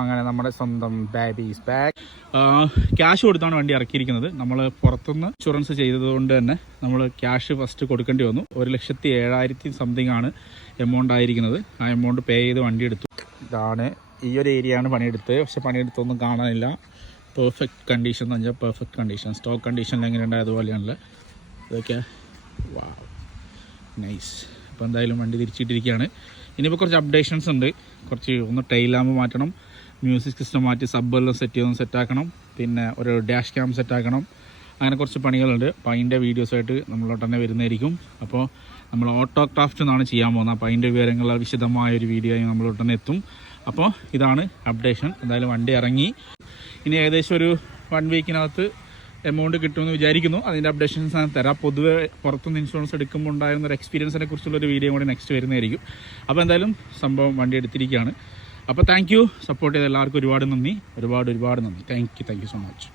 അങ്ങനെ നമ്മുടെ സ്വന്തം ബേബീസ് ബാഗ്. ക്യാഷ് കൊടുത്താണ് വണ്ടി ഇറക്കിയിരിക്കുന്നത്. നമ്മൾ പുറത്തുനിന്ന് ഇൻഷുറൻസ് ചെയ്തതുകൊണ്ട് തന്നെ നമ്മൾ ക്യാഷ് ഫസ്റ്റ് കൊടുക്കേണ്ടി വന്നു. 1,07,000 സംതിങ് ആണ് എമൗണ്ട് ആയിരിക്കുന്നത്. ആ എമൗണ്ട് പേ ചെയ്ത് വണ്ടി എടുത്തു. ഇതാണ് ഈ ഒരു ഏരിയയാണ് പണിയെടുത്തത്. പക്ഷെ പണിയെടുത്തൊന്നും കാണാനില്ല. പെർഫെക്റ്റ് കണ്ടീഷൻ എന്ന് പറഞ്ഞാൽ പെർഫെക്റ്റ് കണ്ടീഷൻ. സ്റ്റോക്ക് കണ്ടീഷനിൽ എങ്ങനെയുണ്ട് അതുപോലെയാണല്ലോ ഇതൊക്കെ. വാ നൈസ്. അപ്പോൾ എന്തായാലും വണ്ടി തിരിച്ചിട്ടിരിക്കുകയാണ്. ഇനിയിപ്പോൾ കുറച്ച് അപ്ഡേഷൻസ് ഉണ്ട്. കുറച്ച് ഒന്ന് ടൈൽ ലാമ്പ് മാറ്റണം, മ്യൂസിക് സിസ്റ്റം മാറ്റി സബ്ബെല്ലാം സെറ്റാക്കണം, പിന്നെ ഒരു ഡാഷ് ക്യാം സെറ്റാക്കണം. അങ്ങനെ കുറച്ച് പണികളുണ്ട്. അപ്പോൾ അതിൻ്റെ വീഡിയോസായിട്ട് നമ്മളോട്ട് തന്നെ വരുന്നതായിരിക്കും. അപ്പോൾ നമ്മൾ ഓട്ടോക്രാഫ്റ്റ് എന്നാണ് ചെയ്യാൻ പോകുന്നത്. അപ്പോൾ അതിൻ്റെ വിവരങ്ങൾ വിശദമായൊരു വീഡിയോ ആയി നമ്മളോട്ട് തന്നെ എത്തും. അപ്പോൾ ഇതാണ് അപ്ഡേഷൻ. എന്തായാലും വണ്ടി ഇറങ്ങി. ഇനി ഏകദേശം ഒരു 1 വീക്കിനകത്ത് എമൗണ്ട് കിട്ടുമെന്ന് വിചാരിക്കുന്നു. അതിൻ്റെ അപ്ഡേഷൻസ് ഞാൻ തരാം. പൊതുവെ പുറത്തുനിന്ന് ഇൻഷുറൻസ് എടുക്കുമ്പോൾ ഉണ്ടായിരുന്ന ഒരു എക്സ്പീരിയൻസിനെ കുറിച്ചുള്ളൊരു വീഡിയോ കൂടി നെക്സ്റ്റ് വരുന്നതായിരിക്കും. അപ്പോൾ എന്തായാലും സംഭവം വണ്ടി എടുത്തിരിക്കുകയാണ്. അപ്പോൾ താങ്ക് യു. സപ്പോർട്ട് ചെയ്ത എല്ലാവർക്കും ഒരുപാട് നന്ദി. ഒരുപാട് നന്ദി. Thank you so much.